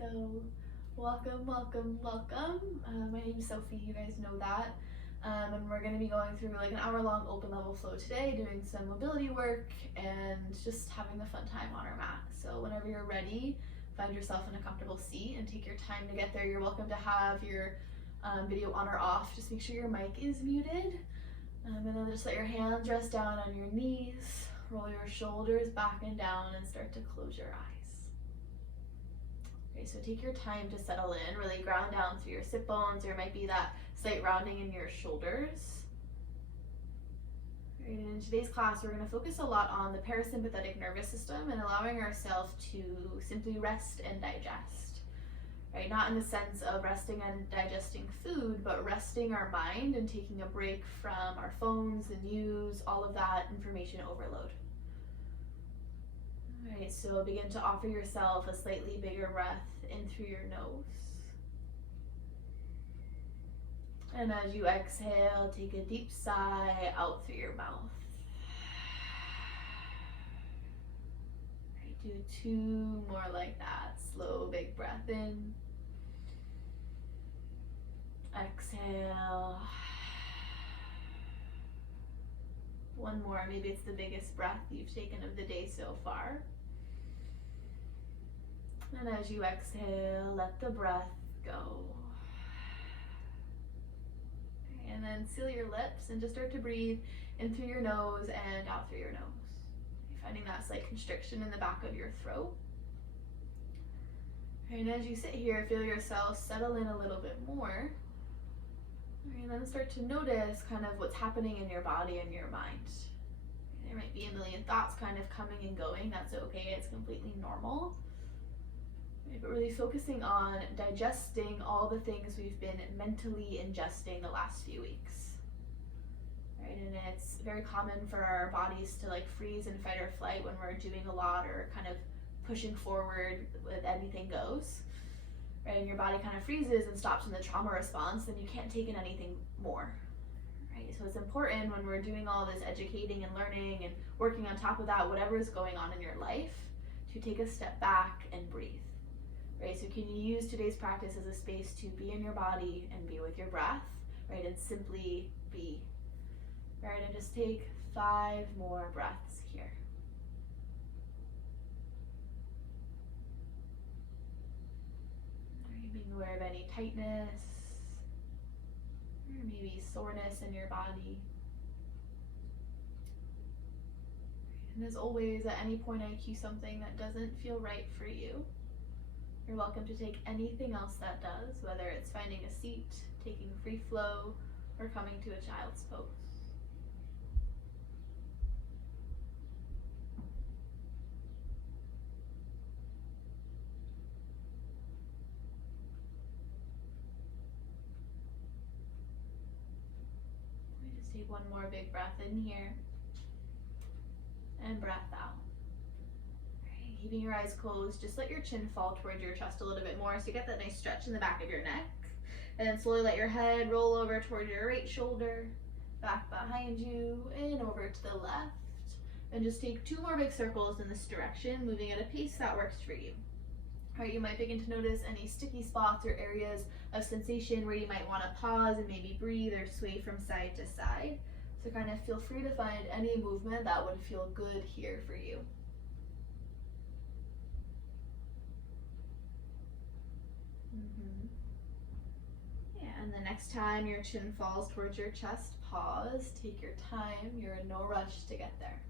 So welcome. My name is Sophie, you guys know that. And we're going to be going through like an hour-long open level flow today, doing some mobility work and just having a fun time on our mat. So whenever you're ready, find yourself in a comfortable seat and take your time to get there. You're welcome to have your video on or off. Just make sure your mic is muted. And then just let your hands rest down on your knees. Roll your shoulders back and down and start to close your eyes. Okay, so take your time to settle in, really ground down through your sit bones. There might be that slight rounding in your shoulders. Right, and in today's class, we're going to focus a lot on the parasympathetic nervous system and allowing ourselves to simply rest and digest. Right, not in the sense of resting and digesting food, but resting our mind and taking a break from our phones, the news, all of that information overload. All right, so begin to offer yourself a slightly bigger breath in through your nose. And as you exhale, take a deep sigh out through your mouth. All right, do two more like that. Slow, big breath in. Exhale. One more, maybe it's the biggest breath you've taken of the day so far. And as you exhale, let the breath go. Okay, and then seal your lips and just start to breathe in through your nose and out through your nose. You're finding that slight constriction in the back of your throat. Okay, and as you sit here, feel yourself settle in a little bit more. And then start to notice kind of what's happening in your body and your mind. There might be a million thoughts kind of coming and going. That's okay, it's completely normal. But really focusing on digesting all the things we've been mentally ingesting the last few weeks. Right, and it's very common for our bodies to like freeze and fight or flight when we're doing a lot or kind of pushing forward with anything goes. Right, and your body kind of freezes and stops in the trauma response, then you can't take in anything more. Right, so it's important when we're doing all this educating and learning and working on top of that, whatever is going on in your life, to take a step back and breathe. Right, so can you use today's practice as a space to be in your body and be with your breath, right, and simply be. Right, and just take 5 more breaths here. Being aware of any tightness, or maybe soreness in your body. And as always, at any point I cue something that doesn't feel right for you, you're welcome to take anything else that does, whether it's finding a seat, taking free flow, or coming to a child's pose. Take one more big breath in here and breath out. Right, keeping your eyes closed, just let your chin fall towards your chest a little bit more so you get that nice stretch in the back of your neck. And then slowly let your head roll over towards your right shoulder, back behind you, and over to the left. And just take 2 more big circles in this direction, moving at a pace that works for you. All right, you might begin to notice any sticky spots or areas of sensation where you might want to pause and maybe breathe or sway from side to side. So kind of feel free to find any movement that would feel good here for you. Yeah, and the next time your chin falls towards your chest, pause, take your time. You're in no rush to get there.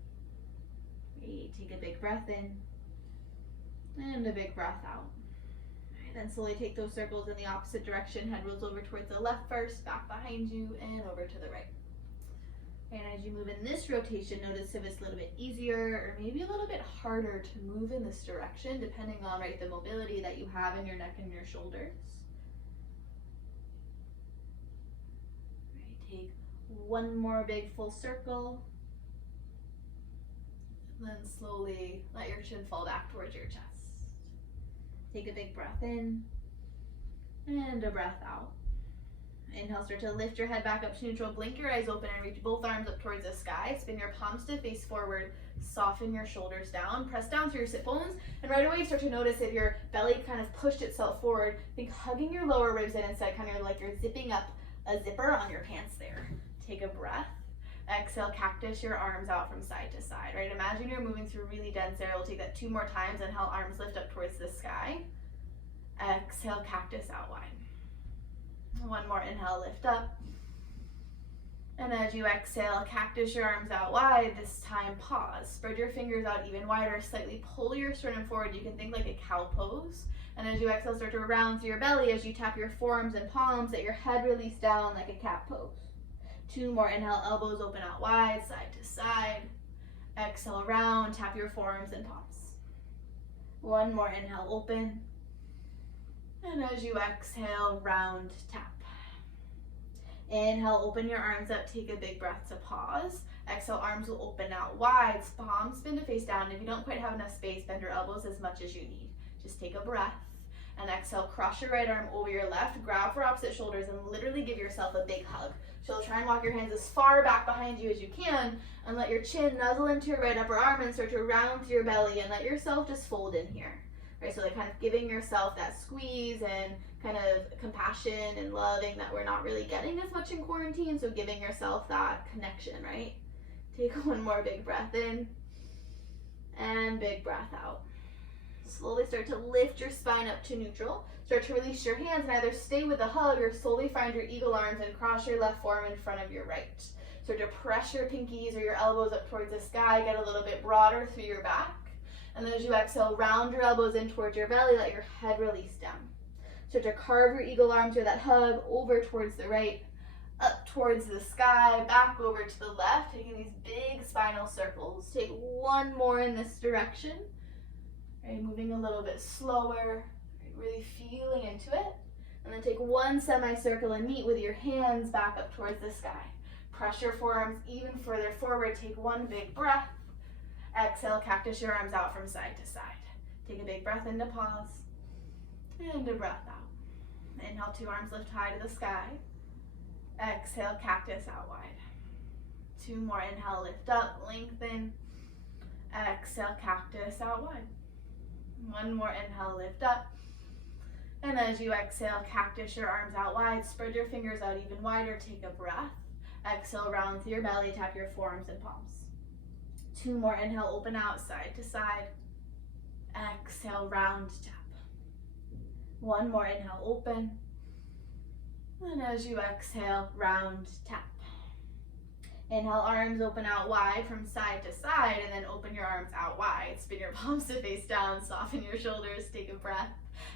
Great, take a big breath in. And a big breath out. Right, then slowly take those circles in the opposite direction. Head rolls over towards the left first, back behind you, and over to the right. And as you move in this rotation, notice if it's a little bit easier or maybe a little bit harder to move in this direction, depending on the mobility that you have in your neck and your shoulders. Right, take one more big full circle. And then slowly let your chin fall back towards your chest. Take a big breath in and a breath out. Inhale, start to lift your head back up to neutral. Blink your eyes open and reach both arms up towards the sky. Spin your palms to face forward. Soften your shoulders down. Press down through your sit bones. And right away, start to notice if your belly kind of pushed itself forward. Think hugging your lower ribs in instead, kind of like you're zipping up a zipper on your pants there. Take a breath. Exhale, cactus your arms out from side to side, right? Imagine you're moving through really dense air. We'll take that 2 more times. Inhale, arms lift up towards the sky. Exhale, cactus out wide. 1 more, inhale, lift up. And as you exhale, cactus your arms out wide. This time, pause. Spread your fingers out even wider. Slightly pull your sternum forward. You can think like a cow pose. And as you exhale, start to round through your belly as you tap your forearms and palms. Let your head release down like a cat pose. 2 more, inhale, elbows open out wide, side to side. Exhale, round, tap your forearms and palms. 1 more, inhale, open. And as you exhale, round, tap. Inhale, open your arms up, take a big breath to pause. Exhale, arms will open out wide, palms spin to face down. If you don't quite have enough space, bend your elbows as much as you need. Just take a breath. And exhale, cross your right arm over your left, grab for opposite shoulders, and literally give yourself a big hug. So try and walk your hands as far back behind you as you can, and let your chin nuzzle into your right upper arm and start to round through your belly, and let yourself just fold in here. Right, so like kind of giving yourself that squeeze and kind of compassion and loving that we're not really getting as much in quarantine, so giving yourself that connection, right? Take 1 more big breath in, and big breath out. Slowly start to lift your spine up to neutral. Start to release your hands and either stay with a hug or slowly find your eagle arms and cross your left forearm in front of your right. Start to press your pinkies or your elbows up towards the sky. Get a little bit broader through your back. And then as you exhale, round your elbows in towards your belly. Let your head release down. Start to carve your eagle arms or that hug over towards the right, up towards the sky, back over to the left, taking these big spinal circles. Take 1 more in this direction. Right, moving a little bit slower, right, really feeling into it. And then take 1 semicircle and meet with your hands back up towards the sky. Press your forearms even further forward. Take 1 big breath. Exhale, cactus your arms out from side to side. Take a big breath in to pause. And a breath out. Inhale, 2 arms lift high to the sky. Exhale, cactus out wide. 2 more, inhale, lift up, lengthen. Exhale, cactus out wide. 1 more, inhale, lift up. And as you exhale, cactus your arms out wide. Spread your fingers out even wider. Take a breath. Exhale, round through your belly. Tap your forearms and palms. 2 more, inhale, open out, side to side. Exhale, round, tap. 1 more, inhale, open. And as you exhale, round, tap. Inhale, arms open out wide from side to side, and then open your arms out wide. Spin your palms to face down, soften your shoulders, take a breath.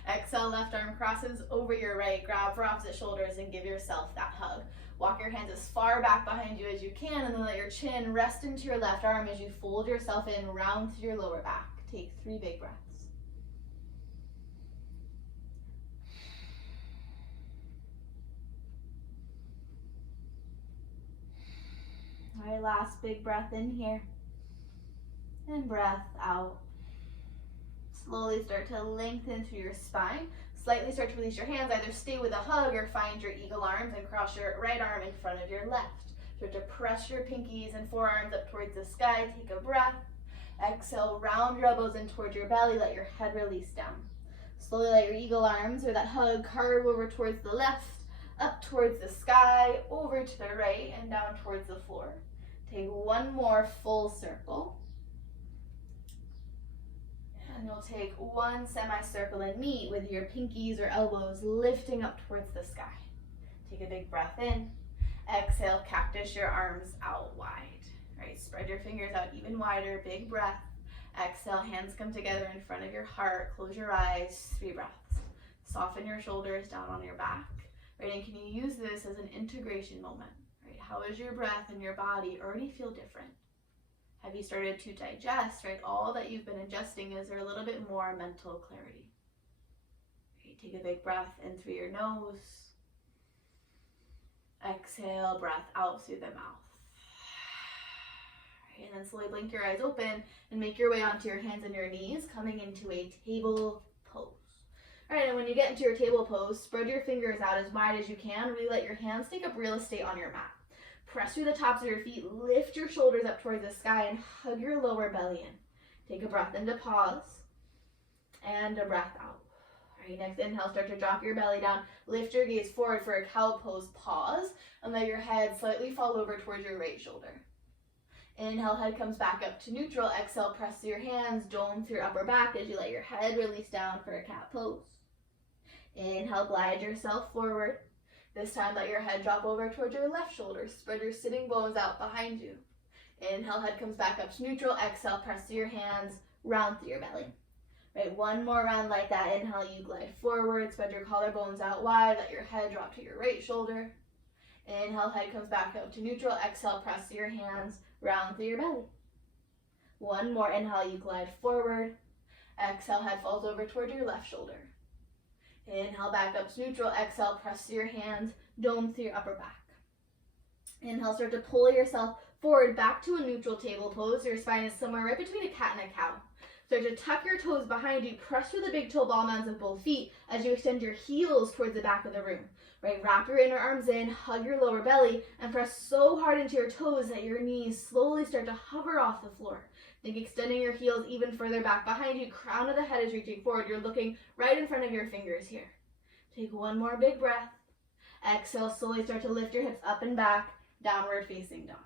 Exhale, left arm crosses over your right, grab for opposite shoulders and give yourself that hug. Walk your hands as far back behind you as you can, and then let your chin rest into your left arm as you fold yourself in, round through your lower back. Take 3 big breaths. All right, last big breath in here, and breath out. Slowly start to lengthen through your spine. Slightly start to release your hands. Either stay with a hug or find your eagle arms and cross your right arm in front of your left. Start to press your pinkies and forearms up towards the sky. Take a breath. Exhale, round your elbows in towards your belly. Let your head release down. Slowly let your eagle arms or that hug carve over towards the left, up towards the sky, over to the right, and down towards the floor. Take 1 more full circle. And you'll take 1 semicircle and meet with your pinkies or elbows lifting up towards the sky. Take a big breath in. Exhale, cactus your arms out wide. Right, spread your fingers out even wider. Big breath. Exhale, hands come together in front of your heart. Close your eyes. 3 breaths. Soften your shoulders down on your back. Right, and can you use this as an integration moment? Right, how is your breath and your body already feel different? Have you started to digest, right? All that you've been ingesting, is there a little bit more mental clarity? Right, take a big breath in through your nose. Exhale, breath out through the mouth. Right, and then slowly blink your eyes open and make your way onto your hands and your knees, coming into a table pose. All right, and when you get into your table pose, spread your fingers out as wide as you can. Really let your hands take up real estate on your mat. Press through the tops of your feet, lift your shoulders up towards the sky, and hug your lower belly in. Take a breath in to pause, and a breath out. All right, next inhale, start to drop your belly down. Lift your gaze forward for a cow pose, pause, and let your head slightly fall over towards your right shoulder. Inhale, head comes back up to neutral. Exhale, press through your hands, dome through your upper back as you let your head release down for a cat pose. Inhale, glide yourself forward. This time, let your head drop over towards your left shoulder. Spread your sitting bones out behind you. Inhale, head comes back up to neutral. Exhale, press through your hands, round through your belly. Right, one more round like that. Inhale, you glide forward. Spread your collarbones out wide. Let your head drop to your right shoulder. Inhale, head comes back up to neutral. Exhale, press through your hands, round through your belly. One more. Inhale, you glide forward. Exhale, head falls over toward your left shoulder. Inhale, back up to neutral. Exhale, press through your hands, dome through your upper back. Inhale, start to pull yourself forward back to a neutral table pose. Your spine is somewhere right between a cat and a cow. Start to tuck your toes behind you. Press through the big toe ball mounds of both feet as you extend your heels towards the back of the room. Right, wrap your inner arms in, hug your lower belly, and press so hard into your toes that your knees slowly start to hover off the floor. Think extending your heels even further back behind you. Crown of the head is reaching forward. You're looking right in front of your fingers here. Take one more big breath. Exhale, slowly start to lift your hips up and back, downward facing dog.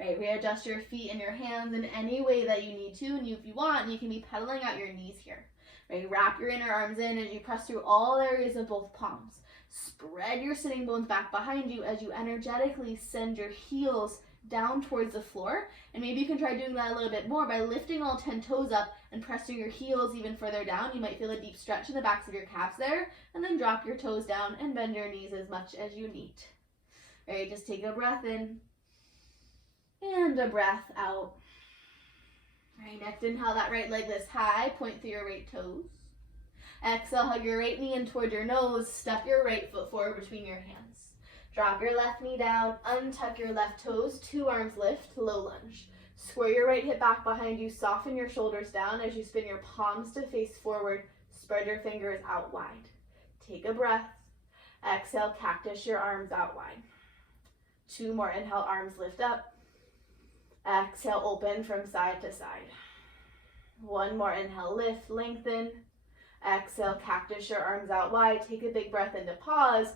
Right, readjust your feet and your hands in any way that you need to, and if you want, you can be pedaling out your knees here. Right, wrap your inner arms in as you press through all areas of both palms. Spread your sitting bones back behind you as you energetically send your heels down towards the floor. And maybe you can try doing that a little bit more by lifting all 10 toes up and pressing your heels even further down. You might feel a deep stretch in the backs of your calves there, and then drop your toes down and bend your knees as much as you need. All right, just take a breath in and a breath out. All right, next inhale that right leg lifts high, point through your right toes. Exhale, hug your right knee in toward your nose, step your right foot forward between your hands. Drop your left knee down, untuck your left toes, two arms lift, low lunge. Square your right hip back behind you, soften your shoulders down as you spin your palms to face forward, spread your fingers out wide. Take a breath. Exhale, cactus your arms out wide. Two more, inhale, arms lift up. Exhale, open from side to side. One more, inhale, lift, lengthen. Exhale, cactus your arms out wide. Take a big breath into pause.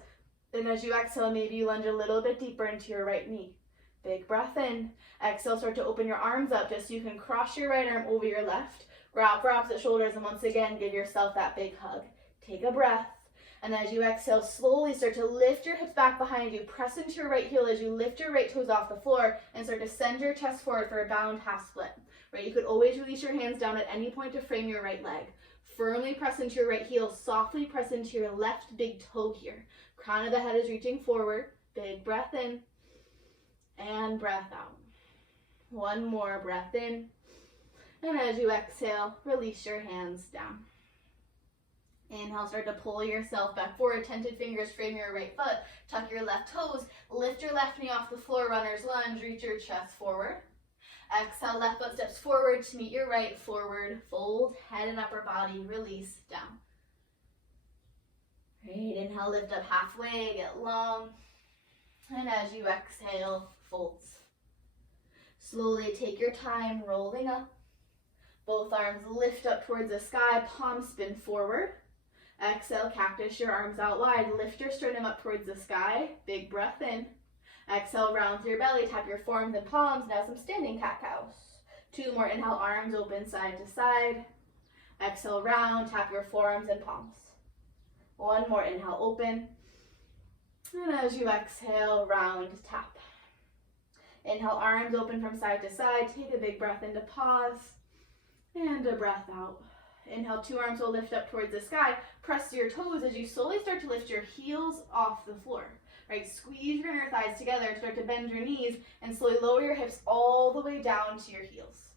Then as you exhale, maybe you lunge a little bit deeper into your right knee. Big breath in. Exhale, start to open your arms up just so you can cross your right arm over your left. Wrap for opposite shoulders, and once again, give yourself that big hug. Take a breath. And as you exhale, slowly start to lift your hips back behind you. Press into your right heel as you lift your right toes off the floor and start to send your chest forward for a bound half split. Right? You could always release your hands down at any point to frame your right leg. Firmly press into your right heel. Softly press into your left big toe here. Crown of the head is reaching forward. Big breath in and breath out. One more breath in. And as you exhale, release your hands down. Inhale, start to pull yourself back forward. Tented fingers frame your right foot. Tuck your left toes. Lift your left knee off the floor. Runner's lunge. Reach your chest forward. Exhale, left foot steps forward to meet your right. Forward, fold, head and upper body. Release, down. Great. Inhale, lift up halfway. Get long. And as you exhale, folds. Slowly take your time, rolling up. Both arms lift up towards the sky. Palms spin forward. Exhale, cactus your arms out wide. Lift your sternum up towards the sky. Big breath in. Exhale, round through your belly. Tap your forearms and palms. Now some standing cat-cows. Two more. Inhale, arms open side to side. Exhale, round. Tap your forearms and palms. One more. Inhale, open. And as you exhale, round, tap. Inhale, arms open from side to side. Take a big breath into pause. And a breath out. Inhale, two arms will lift up towards the sky. Press your toes as you slowly start to lift your heels off the floor. Right, squeeze your inner thighs together, start to bend your knees, and slowly lower your hips all the way down to your heels.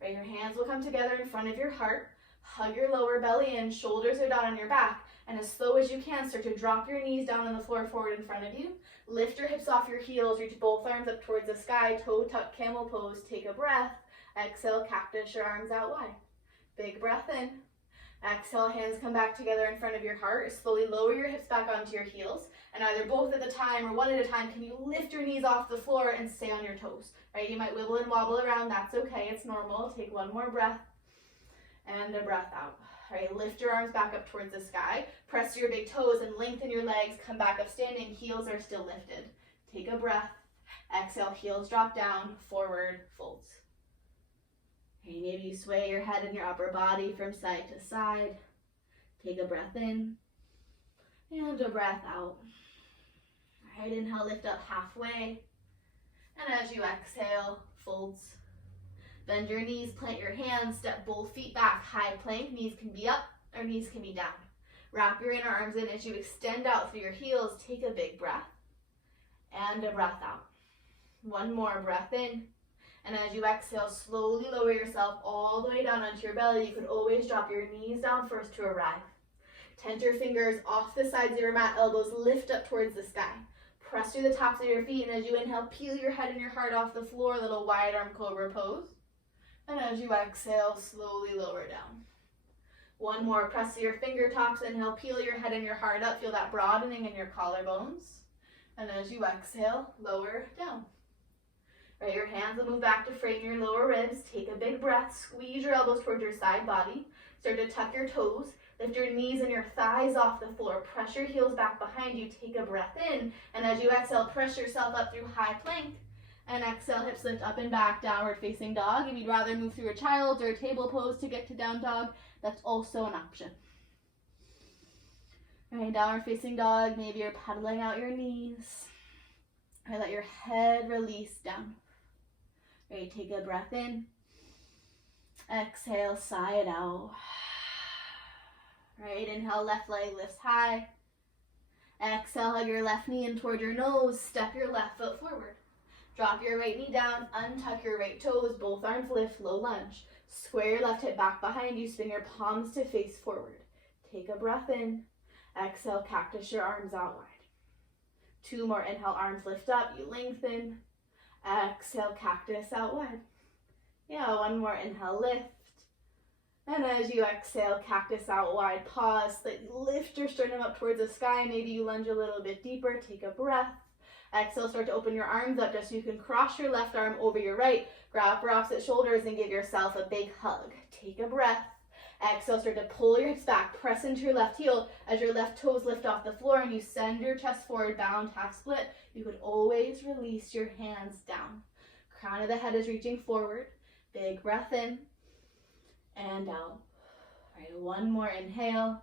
Right, your hands will come together in front of your heart. Hug your lower belly in, shoulders are down on your back, and as slow as you can, start to drop your knees down on the floor forward in front of you. Lift your hips off your heels, reach both arms up towards the sky, toe tuck, camel pose, take a breath. Exhale, cactus your arms out wide. Big breath in. Exhale, hands come back together in front of your heart. Slowly lower your hips back onto your heels. And either both at a time or one at a time, can you lift your knees off the floor and stay on your toes? Right? You might wibble and wobble around. That's okay. It's normal. Take one more breath. And a breath out. All right, lift your arms back up towards the sky. Press your big toes and lengthen your legs. Come back up standing. Heels are still lifted. Take a breath. Exhale, heels drop down. Forward, folds. Okay, maybe you sway your head and your upper body from side to side. Take a breath in. And a breath out. All right, inhale, lift up halfway. And as you exhale, folds. Bend your knees, plant your hands, step both feet back, high plank. Knees can be up or knees can be down. Wrap your inner arms in as you extend out through your heels. Take a big breath and a breath out. One more breath in. And as you exhale, slowly lower yourself all the way down onto your belly. You could always drop your knees down first to arrive. Tent your fingers off the sides of your mat, elbows lift up towards the sky. Press through the tops of your feet, and as you inhale, peel your head and your heart off the floor, little wide arm cobra pose. And as you exhale, slowly lower down. One more, press to your fingertips, inhale, peel your head and your heart up, feel that broadening in your collarbones. And as you exhale, lower down. Right, your hands will move back to frame your lower ribs. Take a big breath, squeeze your elbows towards your side body. Start to tuck your toes, lift your knees and your thighs off the floor. Press your heels back behind you, take a breath in. And as you exhale, press yourself up through high plank. And exhale, hips lift up and back, downward facing dog. If you'd rather move through a child's or a table pose to get to down dog, that's also an option. All right, downward facing dog, maybe you're pedaling out your knees. All right, let your head release down. All right, take a breath in. Exhale, sigh it out. All right, inhale, left leg lifts high. Exhale, hug your left knee in toward your nose. Step your left foot forward. Drop your right knee down, untuck your right toes, both arms lift, low lunge. Square your left hip back behind you, spin your palms to face forward. Take a breath in. Exhale, cactus your arms out wide. Two more, inhale, arms lift up, you lengthen. Exhale, cactus out wide. Yeah, one more, inhale, lift. And as you exhale, cactus out wide, pause, slightly lift your sternum up towards the sky. Maybe you lunge a little bit deeper, take a breath. Exhale, start to open your arms up just so you can cross your left arm over your right. Grab for opposite shoulders and give yourself a big hug. Take a breath. Exhale, start to pull your hips back. Press into your left heel as your left toes lift off the floor and you send your chest forward, bound, half split. You could always release your hands down. Crown of the head is reaching forward. Big breath in and out. All right, one more inhale.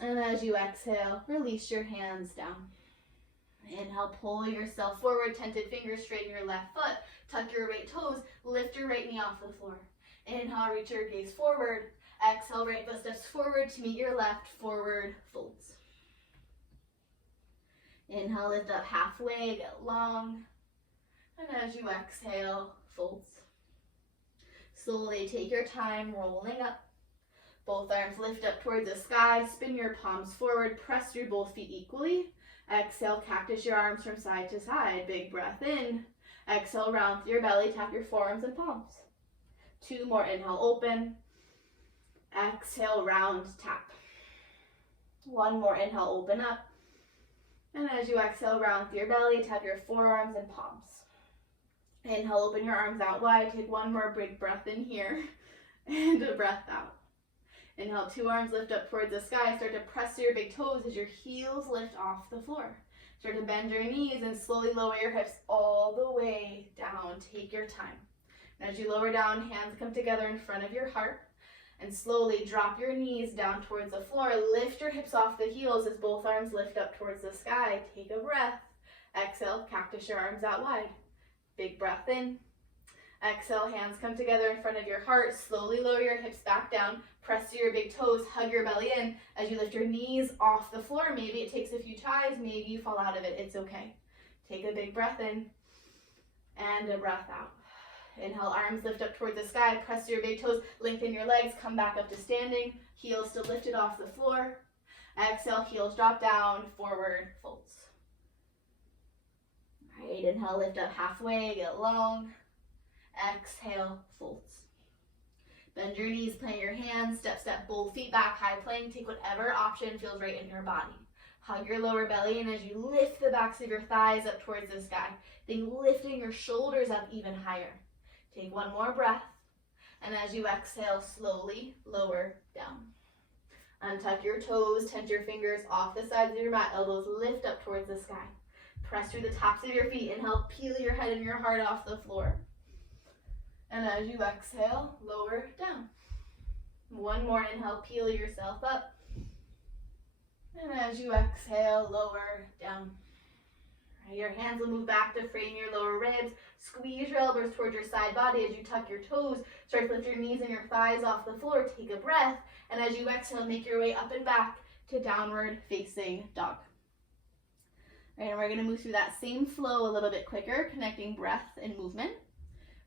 And as you exhale, release your hands down. Inhale, pull yourself forward, tented fingers, straighten your left foot, tuck your right toes, lift your right knee off the floor. Inhale, reach your gaze forward. Exhale, right foot steps forward to meet your left, forward folds. Inhale, lift up halfway, get long. And as you exhale, folds. Slowly take your time, rolling up. Both arms lift up towards the sky, spin your palms forward, press through both feet equally. Exhale, cactus your arms from side to side. Big breath in. Exhale, round through your belly, tap your forearms and palms. Two more, inhale, open. Exhale, round, tap. One more, inhale, open up. And as you exhale, round through your belly, tap your forearms and palms. Inhale, open your arms out wide. Take one more big breath in here. And a breath out. Inhale, two arms lift up towards the sky. Start to press your big toes as your heels lift off the floor. Start to bend your knees and slowly lower your hips all the way down. Take your time. And as you lower down, hands come together in front of your heart. And slowly drop your knees down towards the floor. Lift your hips off the heels as both arms lift up towards the sky. Take a breath. Exhale, cactus your arms out wide. Big breath in. Exhale, hands come together in front of your heart. Slowly lower your hips back down. Press to your big toes, hug your belly in as you lift your knees off the floor. Maybe it takes a few tries, maybe you fall out of it. It's okay. Take a big breath in and a breath out. Inhale, arms lift up towards the sky. Press to your big toes, lengthen your legs, come back up to standing. Heels still lifted off the floor. Exhale, heels drop down, forward folds. All right, inhale, lift up halfway, get long. Exhale, folds. Bend your knees, plant your hands, step both feet back, high plank. Take whatever option feels right in your body. Hug your lower belly, and as you lift the backs of your thighs up towards the sky, then lifting your shoulders up even higher. Take one more breath, and as you exhale, slowly lower down. Untuck your toes, tent your fingers off the sides of your mat, elbows lift up towards the sky. Press through the tops of your feet. Inhale, peel your head and your heart off the floor. And as you exhale, lower down. One more inhale, peel yourself up. And as you exhale, lower down. Your hands will move back to frame your lower ribs. Squeeze your elbows towards your side body as you tuck your toes. Start to lift your knees and your thighs off the floor. Take a breath. And as you exhale, make your way up and back to downward facing dog. All right, and we're going to move through that same flow a little bit quicker, connecting breath and movement.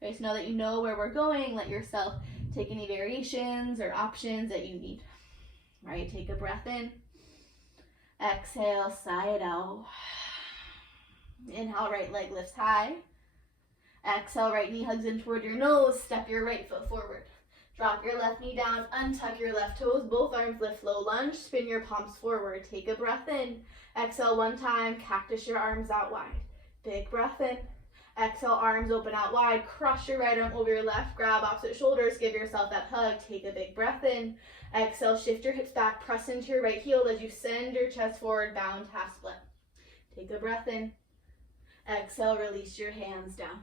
All right, so now that you know where we're going, let yourself take any variations or options that you need. All right, take a breath in. Exhale, sigh it out. Inhale, right leg lifts high. Exhale, right knee hugs in toward your nose. Step your right foot forward. Drop your left knee down. Untuck your left toes. Both arms lift low lunge. Spin your palms forward. Take a breath in. Exhale one time. Cactus your arms out wide. Big breath in. Exhale, arms open out wide. Cross your right arm over your left. Grab opposite shoulders. Give yourself that hug. Take a big breath in. Exhale, shift your hips back. Press into your right heel as you send your chest forward. Bound half split. Take a breath in. Exhale, release your hands down.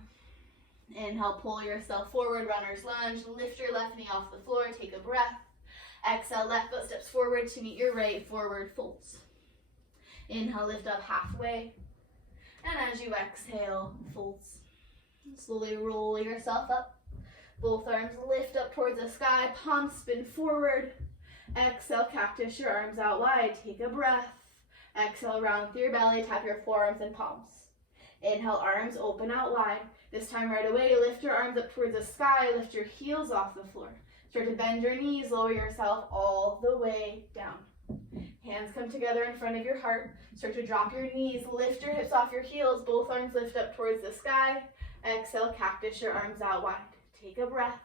Inhale, pull yourself forward, runner's lunge. Lift your left knee off the floor. Take a breath. Exhale, left foot steps forward to meet your right. Forward folds. Inhale, lift up halfway. And as you exhale, folds. Slowly roll yourself up. Both arms lift up towards the sky. Palms spin forward. Exhale, cactus your arms out wide. Take a breath. Exhale, round through your belly. Tap your forearms and palms. Inhale, arms open out wide. This time right away, lift your arms up towards the sky. Lift your heels off the floor. Start to bend your knees. Lower yourself all the way down. Hands come together in front of your heart. Start to drop your knees. Lift your hips off your heels. Both arms lift up towards the sky. Exhale, cactus your arms out wide. Take a breath.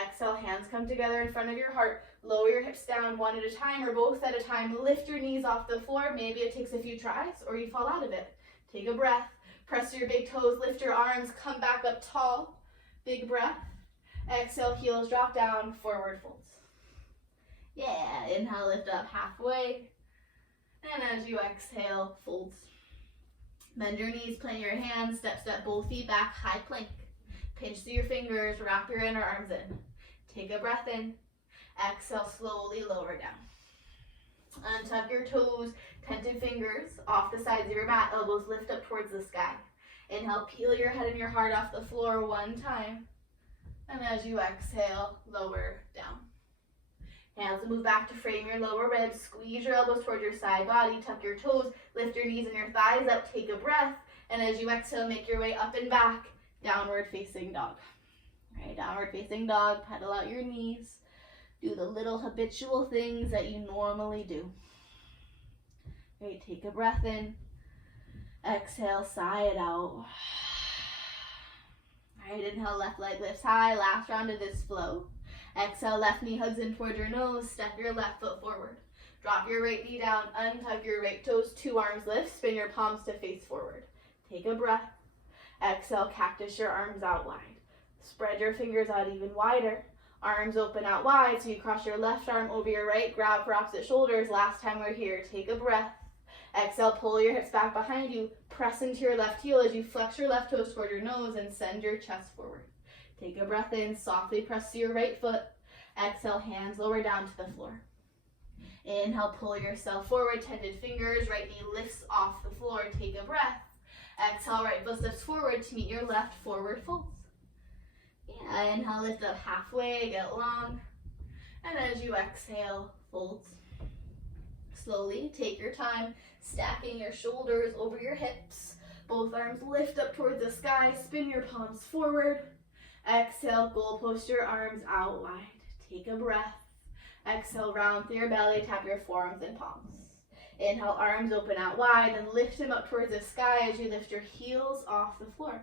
Exhale, hands come together in front of your heart. Lower your hips down one at a time or both at a time. Lift your knees off the floor. Maybe it takes a few tries or you fall out of it. Take a breath. Press your big toes. Lift your arms. Come back up tall. Big breath. Exhale, heels drop down. Forward folds. Yeah, inhale, lift up halfway. And as you exhale, folds. Bend your knees, plant your hands, step both feet back, high plank. Pinch through your fingers, wrap your inner arms in. Take a breath in. Exhale, slowly lower down. Untuck your toes, tented fingers off the sides of your mat, elbows lift up towards the sky. Inhale, peel your head and your heart off the floor one time. And as you exhale, lower down. Hands move back to frame your lower ribs. Squeeze your elbows towards your side body. Tuck your toes. Lift your knees and your thighs up. Take a breath. And as you exhale, make your way up and back. Downward facing dog. All right, downward facing dog. Pedal out your knees. Do the little habitual things that you normally do. All right, take a breath in. Exhale, sigh it out. All right, inhale, left leg lifts high. Last round of this flow. Exhale, left knee hugs in toward your nose. Step your left foot forward. Drop your right knee down. Untuck your right toes. Two arms lift. Spin your palms to face forward. Take a breath. Exhale, cactus your arms out wide. Spread your fingers out even wider. Arms open out wide so you cross your left arm over your right. Grab for opposite shoulders. Last time we're here. Take a breath. Exhale, pull your hips back behind you. Press into your left heel as you flex your left toes toward your nose and send your chest forward. Take a breath in, softly press to your right foot. Exhale, hands lower down to the floor. Inhale, pull yourself forward, tented fingers, right knee lifts off the floor. Take a breath. Exhale, right foot steps forward to meet your left, forward folds. Yeah, inhale, lift up halfway, get long. And as you exhale, folds. Slowly, take your time, stacking your shoulders over your hips. Both arms lift up towards the sky, spin your palms forward. Exhale, goalpost your arms out wide. Take a breath. Exhale, round through your belly, tap your forearms and palms. Inhale, arms open out wide and lift them up towards the sky as you lift your heels off the floor.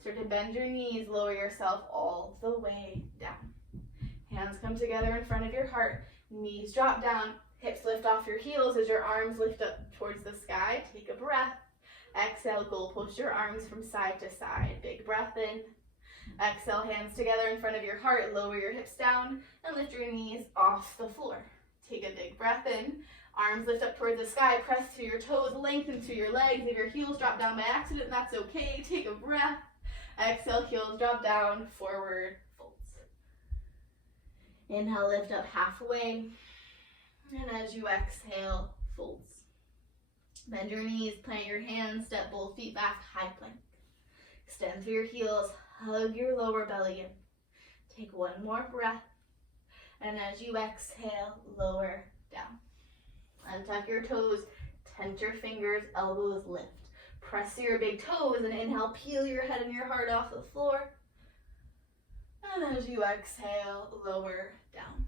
Start to bend your knees, lower yourself all the way down. Hands come together in front of your heart. Knees drop down. Hips lift off your heels as your arms lift up towards the sky. Take a breath. Exhale, goal post your arms from side to side. Big breath in. Exhale, hands together in front of your heart. Lower your hips down and lift your knees off the floor. Take a big breath in. Arms lift up towards the sky. Press through your toes. Lengthen through your legs. If your heels drop down by accident, that's okay. Take a breath. Exhale, heels drop down. Forward folds. Inhale, lift up halfway. And as you exhale, folds. Bend your knees, plant your hands, step both feet back, high plank. Extend through your heels, hug your lower belly in. Take one more breath. And as you exhale, lower down. Untuck your toes, tent your fingers, elbows lift. Press through your big toes and inhale, peel your head and your heart off the floor. And as you exhale, lower down.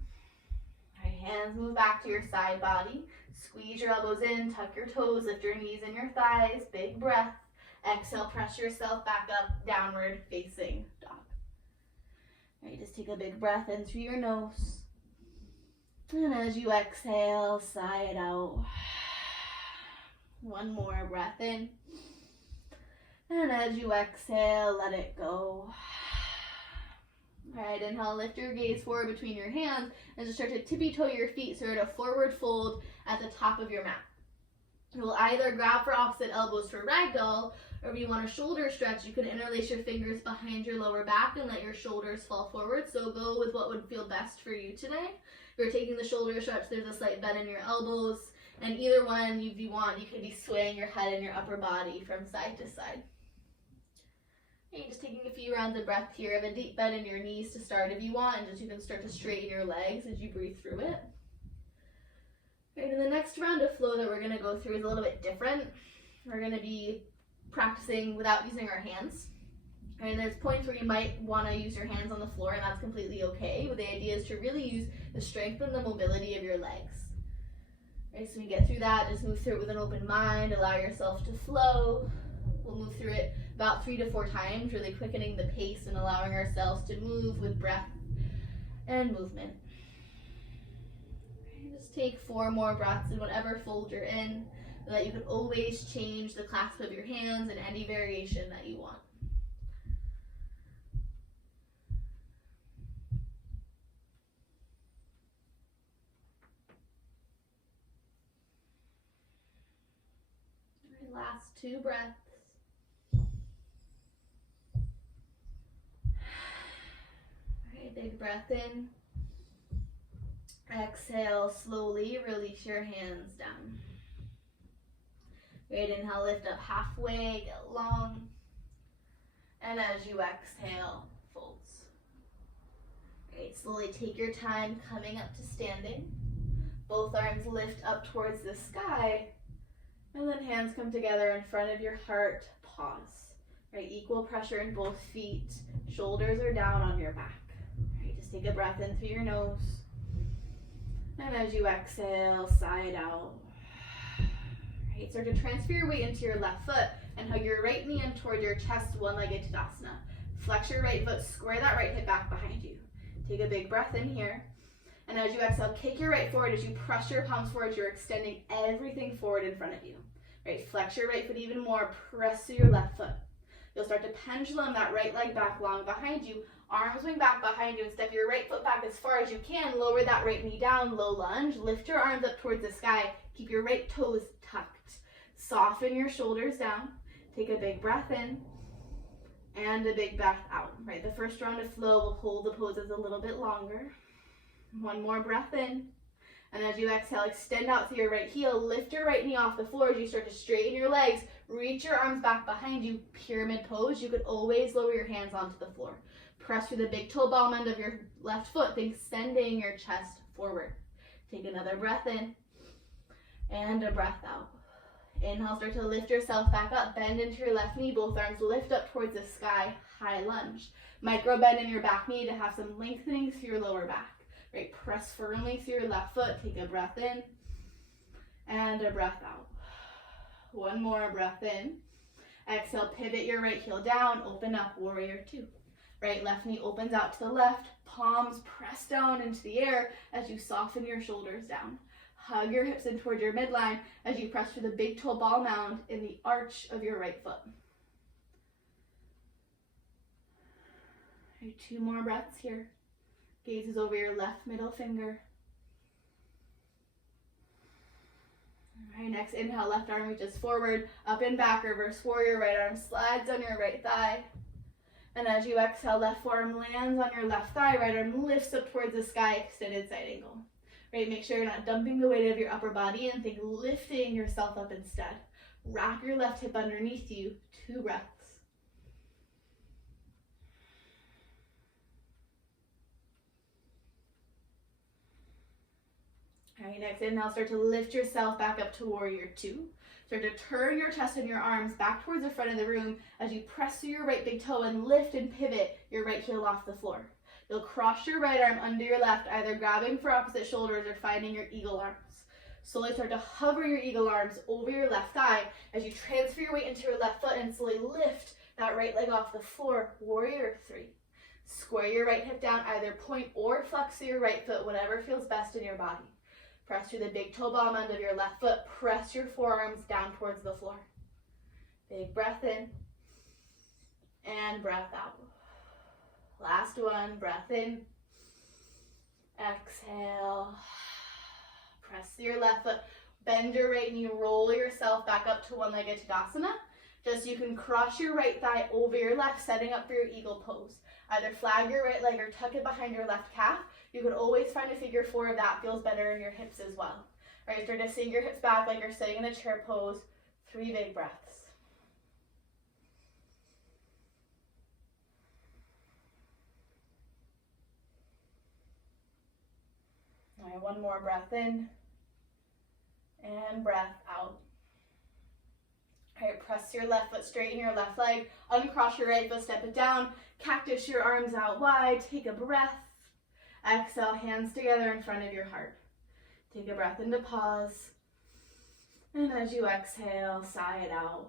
All right, hands move back to your side body. Squeeze your elbows in, tuck your toes, lift your knees and your thighs. Big breath. Exhale, press yourself back up, downward facing dog. All right, just take a big breath in through your nose. And as you exhale, sigh it out. One more breath in. And as you exhale, let it go. All right, inhale, lift your gaze forward between your hands and just start to tippy-toe your feet, sort of forward fold at the top of your mat. You'll either grab for opposite elbows for ragdoll, or if you want a shoulder stretch, you can interlace your fingers behind your lower back and let your shoulders fall forward. So go with what would feel best for you today. If you're taking the shoulder stretch, there's a slight bend in your elbows, and either one, if you want, you could be swaying your head and your upper body from side to side. Okay, just taking a few rounds of breath here. Have a deep bend in your knees to start if you want, and just you can start to straighten your legs as you breathe through it. Okay, and the next round of flow that we're going to go through is a little bit different. We're going to be practicing without using our hands. And there's points where you might want to use your hands on the floor, and that's completely okay. But the idea is to really use the strength and the mobility of your legs. Okay, so when you get through that, just move through it with an open mind. Allow yourself to flow. We'll move through it about 3 to 4 times, really quickening the pace and allowing ourselves to move with breath and movement. Okay, just take 4 more breaths in whatever fold you're in, so that you can always change the clasp of your hands in any variation that you want. All right, last 2 breaths. Big breath in. Exhale, slowly release your hands down. Great, inhale, lift up halfway, get long. And as you exhale, folds. Great, slowly take your time coming up to standing. Both arms lift up towards the sky. And then hands come together in front of your heart, pause. Right, equal pressure in both feet. Shoulders are down on your back. Take a breath in through your nose. And as you exhale, sigh it out. Right, start to transfer your weight into your left foot and hug your right knee in toward your chest, one-legged Tadasana. Flex your right foot, square that right hip back behind you. Take a big breath in here. And as you exhale, kick your right forward. As you press your palms forward, you're extending everything forward in front of you. Right, flex your right foot even more, press through your left foot. You'll start to pendulum that right leg back long behind you. Arms swing back behind you and step your right foot back as far as you can. Lower that right knee down, low lunge. Lift your arms up towards the sky. Keep your right toes tucked. Soften your shoulders down. Take a big breath in and a big breath out. Right, the first round of flow will hold the poses a little bit longer. One more breath in. And as you exhale, extend out through your right heel. Lift your right knee off the floor as you start to straighten your legs. Reach your arms back behind you. Pyramid pose. You could always lower your hands onto the floor. Press through the big toe ball end of your left foot, extending your chest forward. Take another breath in and a breath out. Inhale, start to lift yourself back up. Bend into your left knee. Both arms lift up towards the sky. High lunge. Micro bend in your back knee to have some lengthening through your lower back. Right, press firmly through your left foot. Take a breath in and a breath out. One more breath in. Exhale, pivot your right heel down. Open up, warrior 2. Right left knee opens out to the left, palms press down into the air as you soften your shoulders down. Hug your hips in towards your midline as you press through the big toe ball mound in the arch of your right foot. Right, 2 more breaths here. Gaze is over your left middle finger. All right, next inhale, left arm reaches forward, up and back, reverse warrior, right arm slides on your right thigh. And as you exhale, left forearm lands on your left thigh, right arm lifts up towards the sky, extended side angle. Right, make sure you're not dumping the weight of your upper body and think lifting yourself up instead. Wrap your left hip underneath you, 2 breaths. All right, next inhale, start to lift yourself back up to warrior 2. Start to turn your chest and your arms back towards the front of the room as you press through your right big toe and lift and pivot your right heel off the floor. You'll cross your right arm under your left, either grabbing for opposite shoulders or finding your eagle arms. Slowly start to hover your eagle arms over your left thigh as you transfer your weight into your left foot and slowly lift that right leg off the floor, warrior 3. Square your right hip down, either point or flex through your right foot, whatever feels best in your body. Press through the big toe ball mound of your left foot. Press your forearms down towards the floor. Big breath in and breath out. Last one, breath in. Exhale. Press through your left foot. Bend your right knee, roll yourself back up to one-legged Tadasana. Just so you can cross your right thigh over your left, setting up for your eagle pose. Either flag your right leg or tuck it behind your left calf. You could always find a figure 4 if that feels better in your hips as well. All right, start to sink your hips back like you're sitting in a chair pose. 3 big breaths. All right, 1 more breath in and breath out. All right, press your left foot, straighten your left leg, uncross your right foot, step it down, cactus your arms out wide, take a breath. Exhale, hands together in front of your heart. Take a breath into pause. And as you exhale, sigh it out.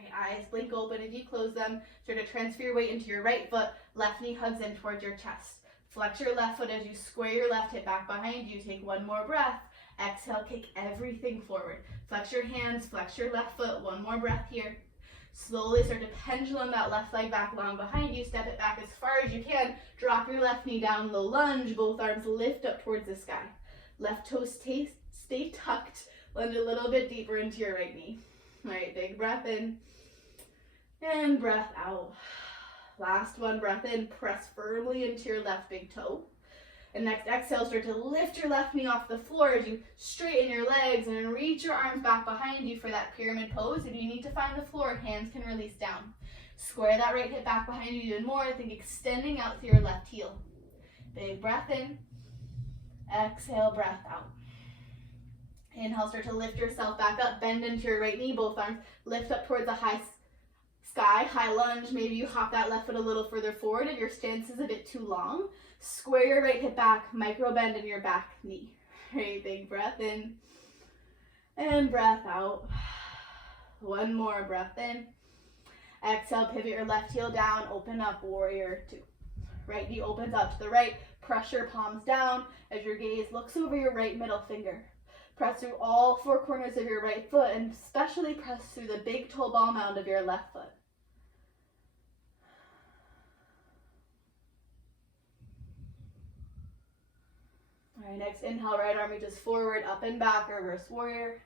Right, eyes blink open if you close them. Start to transfer your weight into your right foot. Left knee hugs in towards your chest. Flex your left foot as you square your left hip back behind you. Take 1 more breath. Exhale, kick everything forward. Flex your hands, flex your left foot. 1 more breath here. Slowly start to pendulum that left leg back long behind you. Step it back as far as you can. Drop your left knee down, low lunge. Both arms lift up towards the sky. Left toes stay tucked. Lunge a little bit deeper into your right knee. All right, big breath in and breath out. Last one, breath in. Press firmly into your left big toe. And next exhale, start to lift your left knee off the floor as you straighten your legs and reach your arms back behind you for that pyramid pose. If you need to find the floor, hands can release down. Square that right hip back behind you even more. Think extending out through your left heel. Big breath in. Exhale, breath out. Inhale, start to lift yourself back up. Bend into your right knee, both arms. Lift up towards the high sky, high lunge. Maybe you hop that left foot a little further forward if your stance is a bit too long. Square your right hip back, micro bend in your back knee. Right, big breath in and breath out. 1 more breath in. Exhale, pivot your left heel down, open up, warrior 2. Right knee opens out to the right, pressure palms down as your gaze looks over your right middle finger. Press through all 4 corners of your right foot and especially press through the big toe ball mound of your left foot. All right, next inhale, right arm reaches forward, up and back, reverse warrior.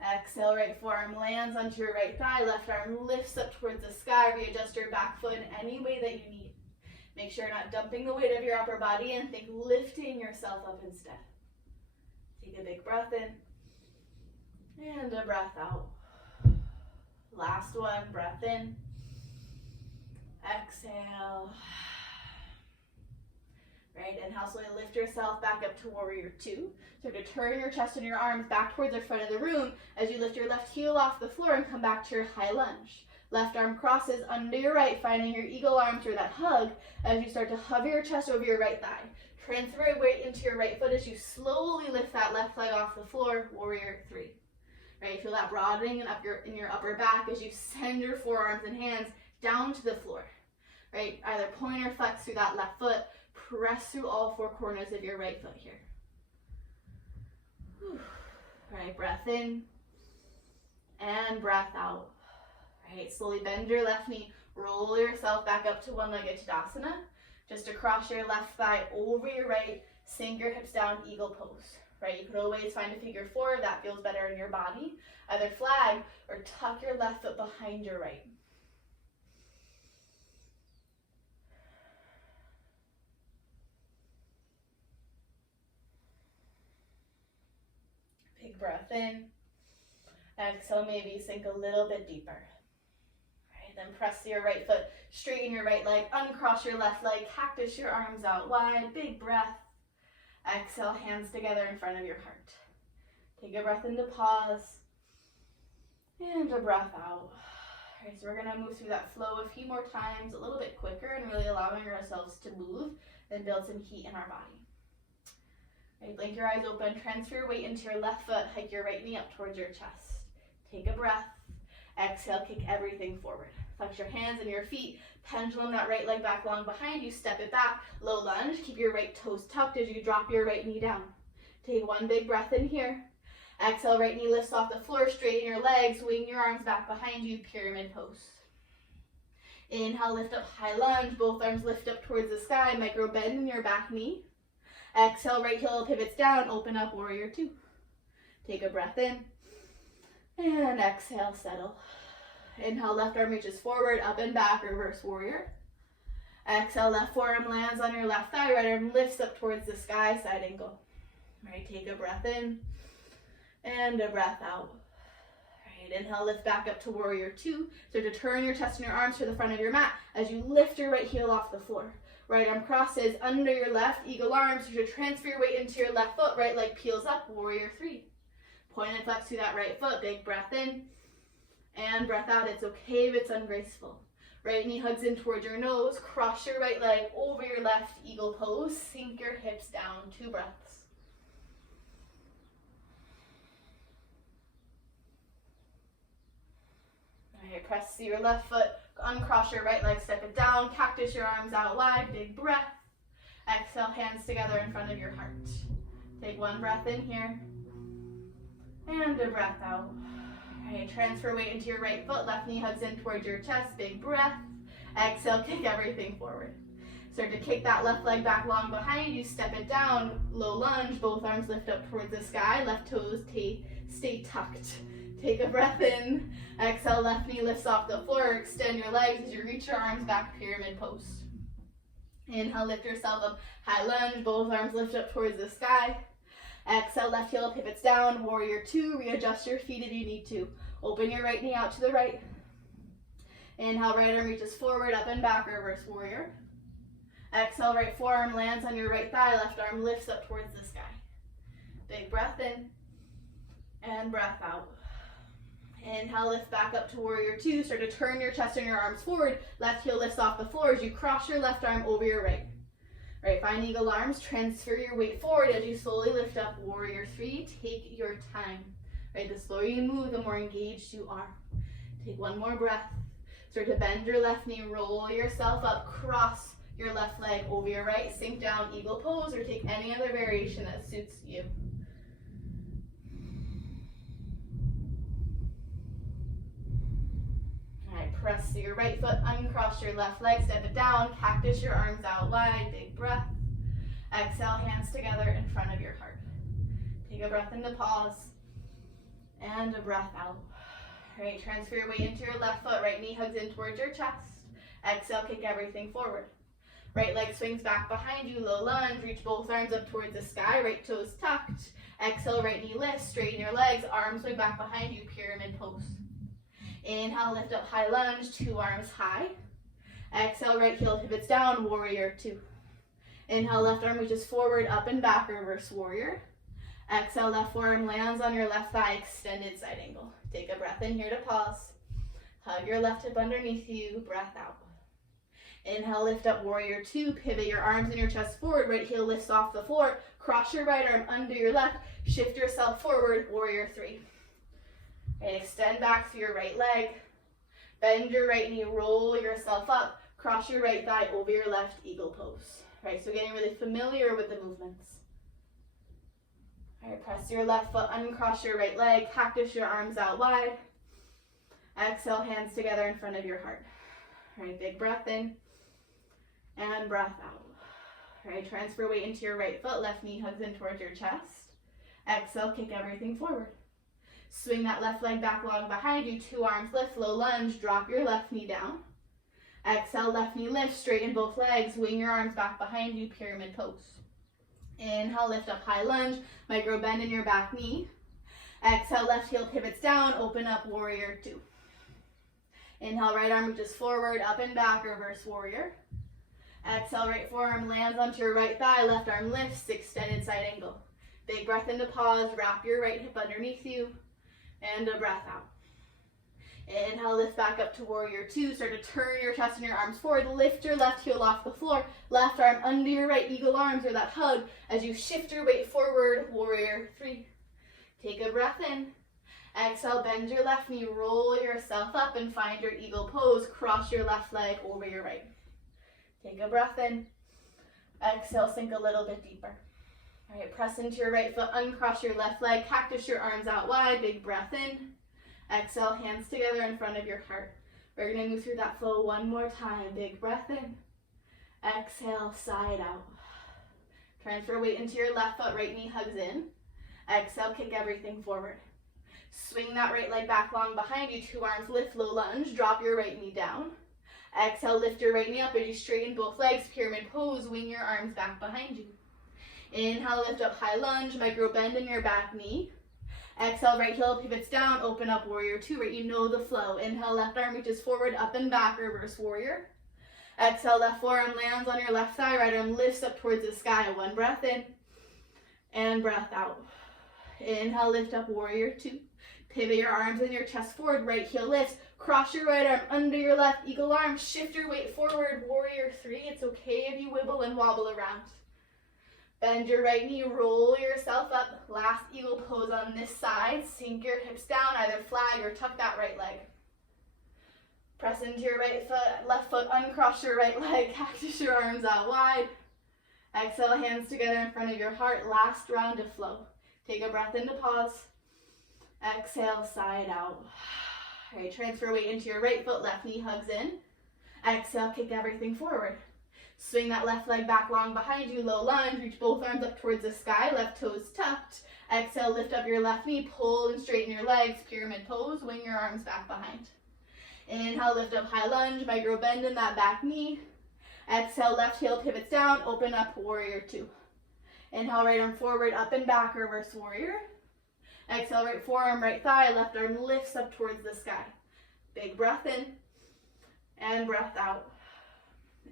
Exhale, right forearm lands onto your right thigh, left arm lifts up towards the sky. Readjust your back foot in any way that you need. Make sure you're not dumping the weight of your upper body and think lifting yourself up instead. Take a big breath in and a breath out. Last one, breath in. Exhale. Right, inhale, slowly lift yourself back up to warrior 2. So to turn your chest and your arms back towards the front of the room as you lift your left heel off the floor and come back to your high lunge. Left arm crosses under your right, finding your eagle arms or that hug as you start to hover your chest over your right thigh. Transfer your weight into your right foot as you slowly lift that left leg off the floor, warrior 3. Right, feel that broadening in your upper back as you send your forearms and hands down to the floor, right? Either point or flex through that left foot. Press through all four corners of your right foot here. Whew. All right, breath in and breath out. All right, slowly bend your left knee, roll yourself back up to one-legged Tadasana. Just across your left thigh over your right, sink your hips down, eagle pose. Right, you could always find a figure four if that feels better in your body. Either flag or tuck your left foot behind your right. Big breath in. Exhale, maybe sink a little bit deeper. Right, then press your right foot, straighten your right leg, uncross your left leg, cactus your arms out wide, big breath. Exhale, hands together in front of your heart. Take a breath into pause, and a breath out. All right, so we're gonna move through that flow a few more times, a little bit quicker, and really allowing ourselves to move and build some heat in our body. All right, blink your eyes open, transfer your weight into your left foot, hike your right knee up towards your chest. Take a breath, exhale, kick everything forward. Flex your hands and your feet, pendulum that right leg back long behind you, step it back, low lunge, keep your right toes tucked as you drop your right knee down. Take one big breath in here. Exhale, right knee lifts off the floor, straighten your legs, swing your arms back behind you, pyramid pose. Inhale, lift up, high lunge, both arms lift up towards the sky, micro bend in your back knee. Exhale, right heel pivots down, open up, warrior two. Take a breath in, and exhale, settle. Inhale, left arm reaches forward, up and back, reverse warrior. Exhale, left forearm lands on your left thigh, right arm lifts up towards the sky, side angle. All right, take a breath in and a breath out. All right, inhale, lift back up to warrior two. So to turn your chest and your arms to the front of your mat as you lift your right heel off the floor. Right arm crosses under your left, eagle arms. So to transfer your weight into your left foot, right leg peels up, warrior three. Point and flex through that right foot, big breath in. And breath out, it's okay if it's ungraceful. Right knee hugs in towards your nose, cross your right leg over your left, eagle pose, sink your hips down, 2 breaths. All right, press to your left foot, uncross your right leg, step it down, cactus your arms out wide, big breath. Exhale, hands together in front of your heart. Take 1 breath in here, and a breath out. Alright, transfer weight into your right foot, left knee hugs in towards your chest, big breath. Exhale, kick everything forward. Start to kick that left leg back long behind you, step it down, low lunge, both arms lift up towards the sky, left toes stay tucked. Take a breath in, exhale, left knee lifts off the floor, extend your legs as you reach your arms back, pyramid pose. Inhale, lift yourself up, high lunge, both arms lift up towards the sky. Exhale, left heel pivots down, warrior two, readjust your feet if you need to. Open your right knee out to the right. Inhale, right arm reaches forward, up and back, reverse warrior. Exhale, right forearm lands on your right thigh, left arm lifts up towards the sky. Big breath in, and breath out. Inhale, lift back up to warrior two, start to turn your chest and your arms forward, left heel lifts off the floor as you cross your left arm over your right. Right, find eagle arms, transfer your weight forward as you slowly lift up, warrior three, take your time. Right, the slower you move, the more engaged you are. Take 1 more breath. Start to bend your left knee, roll yourself up, cross your left leg over your right, sink down, eagle pose, or take any other variation that suits you. Alright, press to your right foot, uncross your left leg, step it down, cactus your arms out wide, big breath. Exhale, hands together in front of your heart. Take a breath into pause, and a breath out. Alright, transfer your weight into your left foot, right knee hugs in towards your chest. Exhale, kick everything forward. Right leg swings back behind you, low lunge, reach both arms up towards the sky, right toes tucked. Exhale, right knee lifts, straighten your legs, arms swing back behind you, pyramid pose. Inhale, lift up, high lunge, 2 arms high. Exhale, right heel pivots down, warrior two. Inhale, left arm reaches forward, up and back, reverse warrior. Exhale, left forearm lands on your left thigh, extended side angle. Take a breath in here to pause. Hug your left hip underneath you, breath out. Inhale, lift up, warrior two, pivot your arms and your chest forward, right heel lifts off the floor, cross your right arm under your left, shift yourself forward, warrior three. And extend back through your right leg. Bend your right knee, roll yourself up, cross your right thigh over your left, eagle pose. Right, so getting really familiar with the movements. All right, press your left foot, uncross your right leg, cactus your arms out wide. Exhale, hands together in front of your heart. All right, big breath in and breath out. All right, transfer weight into your right foot, left knee hugs in towards your chest. Exhale, kick everything forward. Swing that left leg back long behind you, 2 arms lift, low lunge, drop your left knee down. Exhale, left knee lift, straighten both legs, wing your arms back behind you, pyramid pose. Inhale, lift up, high lunge, micro bend in your back knee. Exhale, left heel pivots down, open up, warrior 2. Inhale, right arm reaches forward, up and back, reverse warrior. Exhale, right forearm lands onto your right thigh, left arm lifts, extended side angle. Big breath into pause, wrap your right hip underneath you, and a breath out. Inhale, lift back up to warrior 2, start to turn your chest and your arms forward, lift your left heel off the floor, left arm under your right, eagle arms or that hug as you shift your weight forward, warrior 3. Take a breath in. Exhale, bend your left knee, roll yourself up and find your eagle pose, cross your left leg over your right. Take a breath in. Exhale, sink a little bit deeper. All right, press into your right foot, uncross your left leg, cactus your arms out wide, big breath in. Exhale, hands together in front of your heart. We're going to move through that flow one more time. Big breath in. Exhale, side out. Transfer weight into your left foot, right knee hugs in. Exhale, kick everything forward. Swing that right leg back long behind you, 2 arms lift, low lunge, drop your right knee down. Exhale, lift your right knee up as you straighten both legs, pyramid pose, wing your arms back behind you. Inhale, lift up, high lunge, micro bend in your back knee. Exhale, right heel pivots down, open up, warrior 2, right? You know the flow. Inhale, left arm reaches forward, up and back, reverse warrior. Exhale, left forearm lands on your left thigh, right arm lifts up towards the sky. 1 breath in and breath out. Inhale, lift up, warrior 2. Pivot your arms and your chest forward, right heel lifts, cross your right arm under your left, eagle arm, shift your weight forward, warrior 3. It's okay if you wibble and wobble around. Bend your right knee, roll yourself up, last eagle pose on this side, sink your hips down, either flag or tuck that right leg. Press into your right foot, left foot, uncross your right leg, cactus your arms out wide. Exhale, hands together in front of your heart, last round of flow. Take a breath into pause. Exhale, side out. All right, transfer weight into your right foot, left knee hugs in. Exhale, kick everything forward. Swing that left leg back long behind you, low lunge, reach both arms up towards the sky, left toes tucked. Exhale, lift up your left knee, pull and straighten your legs, pyramid pose, wing your arms back behind. Inhale, lift up, high lunge, micro bend in that back knee. Exhale, left heel pivots down, open up, warrior 2. Inhale, right arm forward, up and back, reverse warrior. Exhale, right forearm, right thigh, left arm lifts up towards the sky. Big breath in and breath out.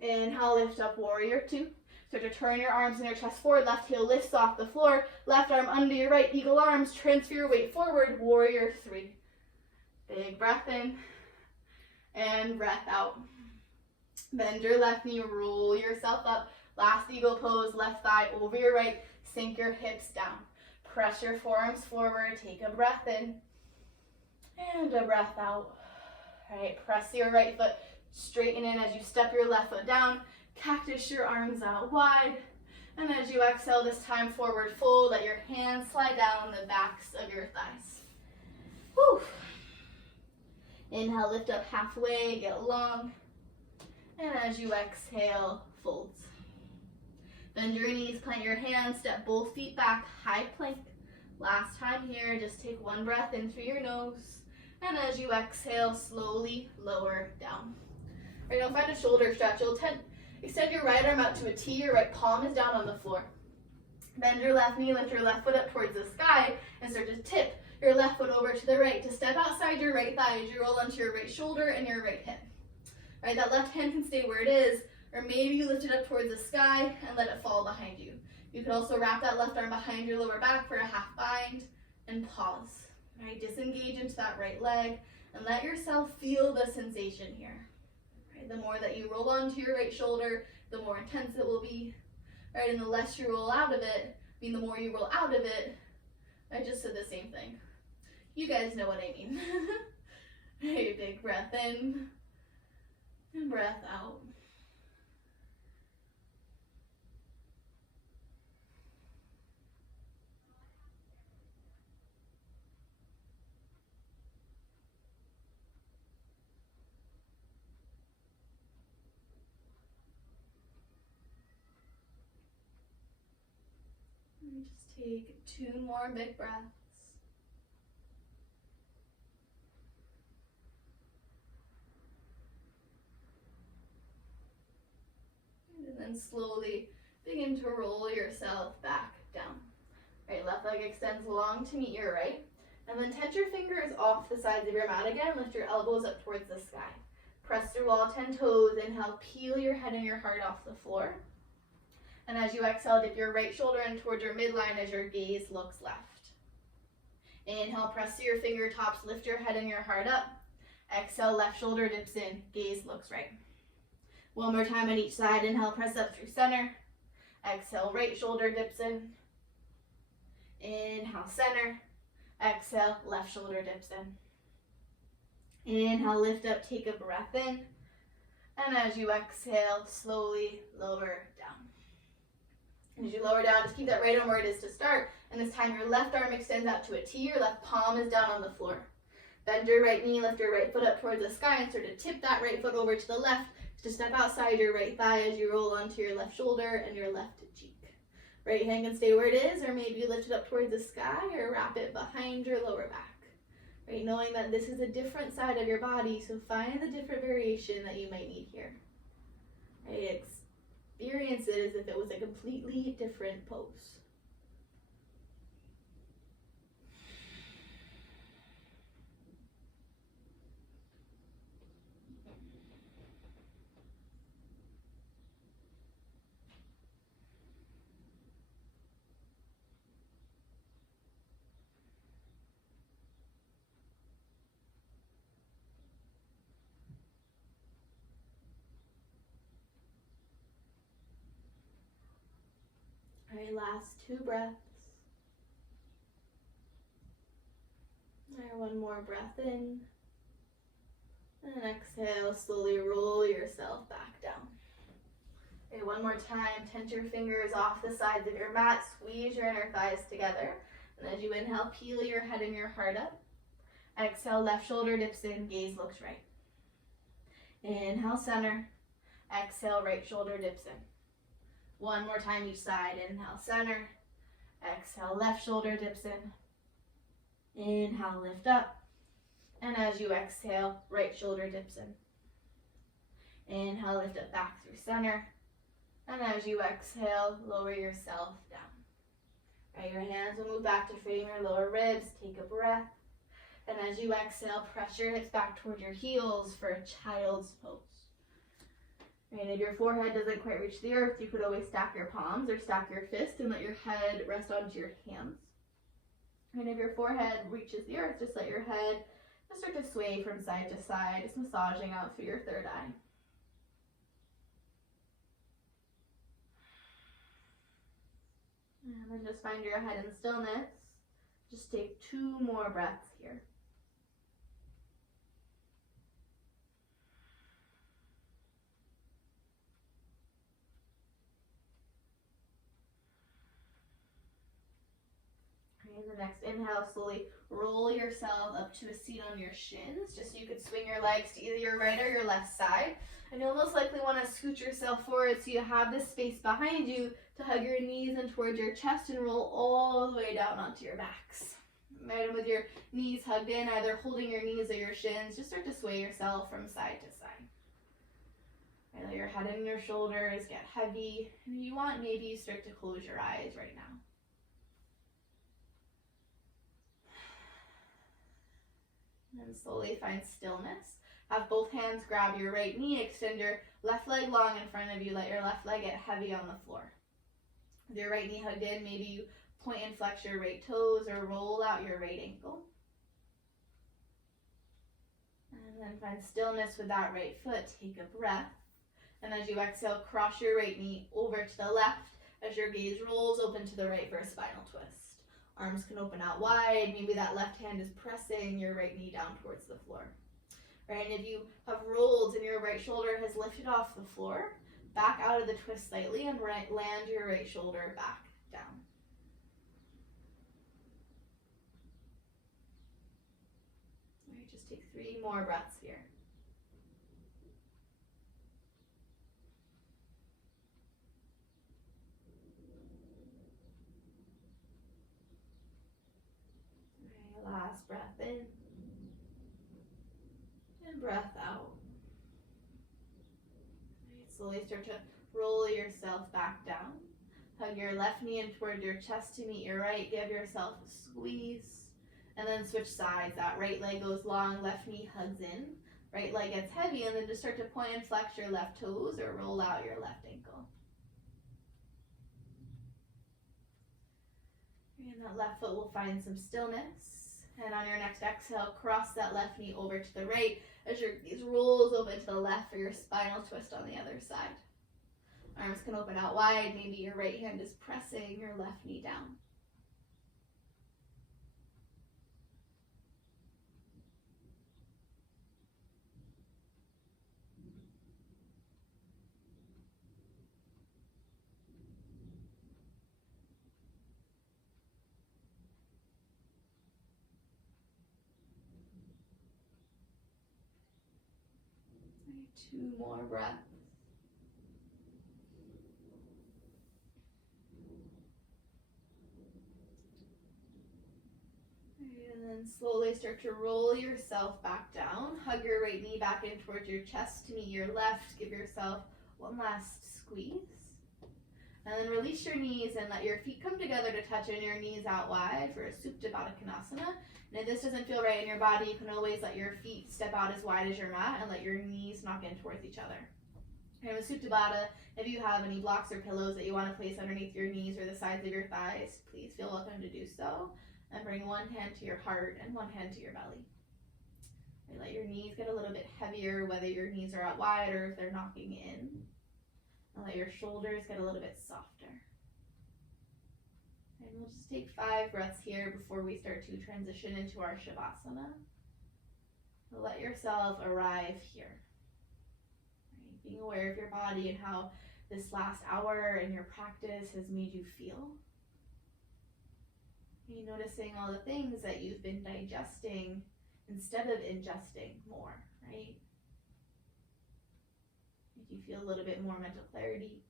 Inhale, lift up, warrior 2. Start to turn your arms and your chest forward, left heel lifts off the floor, left arm under your right, eagle arms, transfer your weight forward, warrior 3. Big breath in and breath out. Bend your left knee, roll yourself up, last eagle pose, left thigh over your right, sink your hips down. Press your forearms forward, take a breath in and a breath out. All right, press your right foot, straighten in as you step your left foot down, cactus your arms out wide, and as you exhale this time, forward fold, let your hands slide down the backs of your thighs. Whew. Inhale, lift up halfway, get long, and as you exhale, folds. Bend your knees, plant your hands, step both feet back, high plank. Last time here, just take 1 breath in through your nose, and as you exhale, slowly lower down. Right now, find a shoulder stretch. You'll extend your right arm out to a T, your right palm is down on the floor. Bend your left knee, lift your left foot up towards the sky, and start to tip your left foot over to the right to step outside your right thigh as you roll onto your right shoulder and your right hip. Right, that left hand can stay where it is, or maybe you lift it up towards the sky and let it fall behind you. You could also wrap that left arm behind your lower back for a half bind and pause. Right, disengage into that right leg and let yourself feel the sensation here. Right, the more that you roll onto your right shoulder, the more intense it will be. Right, and the less you roll out of it, the more you roll out of it. I just said the same thing. You guys know what I mean. Right, big breath in and breath out. And just take 2 more big breaths. And then slowly begin to roll yourself back down. Right, left leg extends long to meet your right. And then tense your fingers off the sides of your mat again. Lift your elbows up towards the sky. Press through all 10 toes. Inhale, peel your head and your heart off the floor. And as you exhale, dip your right shoulder in towards your midline as your gaze looks left. Inhale, press through your fingertips, lift your head and your heart up. Exhale, left shoulder dips in, gaze looks right. One more time on each side. Inhale, press up through center. Exhale, right shoulder dips in. Inhale, center. Exhale, left shoulder dips in. Inhale, lift up, take a breath in. And as you exhale, slowly lower down. As you lower down, just keep that right arm where it is to start. And this time your left arm extends out to a T. Your left palm is down on the floor. Bend your right knee, lift your right foot up towards the sky and start to tip that right foot over to the left to step outside your right thigh as you roll onto your left shoulder and your left cheek. Right hand can stay where it is, or maybe you lift it up towards the sky or wrap it behind your lower back. Right, knowing that this is a different side of your body, so find the different variation that you might need here. Right, experience it as if it was a completely different pose. All right, last 2 breaths. All right, one more breath in. And exhale, slowly roll yourself back down. Okay, one more time, tense your fingers off the sides of your mat, squeeze your inner thighs together. And as you inhale, peel your head and your heart up. Exhale, left shoulder dips in, gaze looks right. Inhale, center. Exhale, right shoulder dips in. One more time each side. Inhale, center. Exhale, left shoulder dips in. Inhale, lift up. And as you exhale, right shoulder dips in. Inhale, lift up back through center. And as you exhale, lower yourself down. Right, your hands will move back to frame your lower ribs. Take a breath. And as you exhale, press your hips back toward your heels for a child's pose. And if your forehead doesn't quite reach the earth, you could always stack your palms or stack your fist and let your head rest onto your hands. And if your forehead reaches the earth, just let your head just start to sway from side to side, just massaging out through your third eye. And then just find your head in stillness. Just take 2 more breaths here. And the next inhale, slowly roll yourself up to a seat on your shins, just so you could swing your legs to either your right or your left side. And you'll most likely want to scoot yourself forward so you have this space behind you to hug your knees in towards your chest and roll all the way down onto your backs. Right, and with your knees hugged in, either holding your knees or your shins, just start to sway yourself from side to side. Right, let your head and your shoulders get heavy. And if you want, maybe you start to close your eyes right now. And slowly find stillness. Have both hands grab your right knee, extend your left leg long in front of you, let your left leg get heavy on the floor. With your right knee hugged in, maybe you point and flex your right toes or roll out your right ankle. And then find stillness with that right foot. Take a breath. And as you exhale, cross your right knee over to the left as your gaze rolls open to the right for a spinal twist. Arms can open out wide. Maybe that left hand is pressing your right knee down towards the floor. right? And if you have rolled and your right shoulder has lifted off the floor, back out of the twist slightly and land your right shoulder back down. All right, just take 3 more breaths here. All right, last breath in and breath out. Slowly start to roll yourself back down. Hug your left knee in toward your chest to meet your right. Give yourself a squeeze. And then switch sides. That right leg goes long, left knee hugs in. Right leg gets heavy, and then just start to point and flex your left toes or roll out your left ankle. And that left foot will find some stillness. And on your next exhale, cross that left knee over to the right as your gaze rolls over to the left for your spinal twist on the other side. Arms can open out wide. Maybe your right hand is pressing your left knee down. Two more breaths. And then slowly start to roll yourself back down. Hug your right knee back in towards your chest to meet your left. Give yourself one last squeeze. And then release your knees and let your feet come together to touch and your knees out wide for a Tabata Konasana. And if this doesn't feel right in your body, you can always let your feet step out as wide as your mat and let your knees knock in towards each other. And with Tabata, if you have any blocks or pillows that you want to place underneath your knees or the sides of your thighs, please feel welcome to do so. And bring one hand to your heart and one hand to your belly. And let your knees get a little bit heavier, whether your knees are out wide or if they're knocking in. And let your shoulders get a little bit softer. And we'll just take 5 breaths here before we start to transition into our Shavasana. Let yourself arrive here. Right? Being aware of your body and how this last hour in your practice has made you feel. And noticing all the things that you've been digesting instead of ingesting more, right? Make you feel a little bit more mental clarity.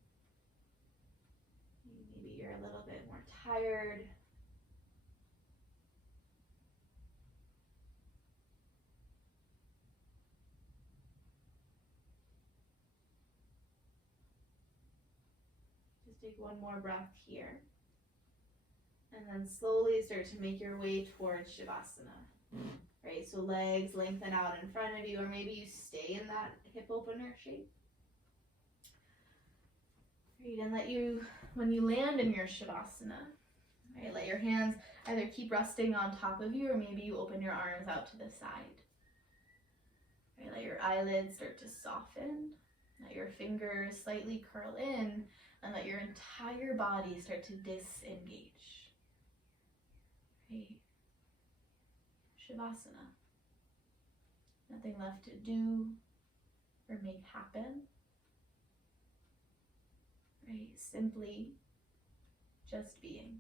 Maybe you're a little bit more tired. Just take one more breath here. And then slowly start to make your way towards Shavasana. Right, so legs lengthen out in front of you, or maybe you stay in that hip opener shape. Right, and when you land in your Shavasana, right, let your hands either keep resting on top of you, or maybe you open your arms out to the side. Right, let your eyelids start to soften. Let your fingers slightly curl in, and let your entire body start to disengage. Right. Shavasana. Nothing left to do or make happen. Right? Simply just being.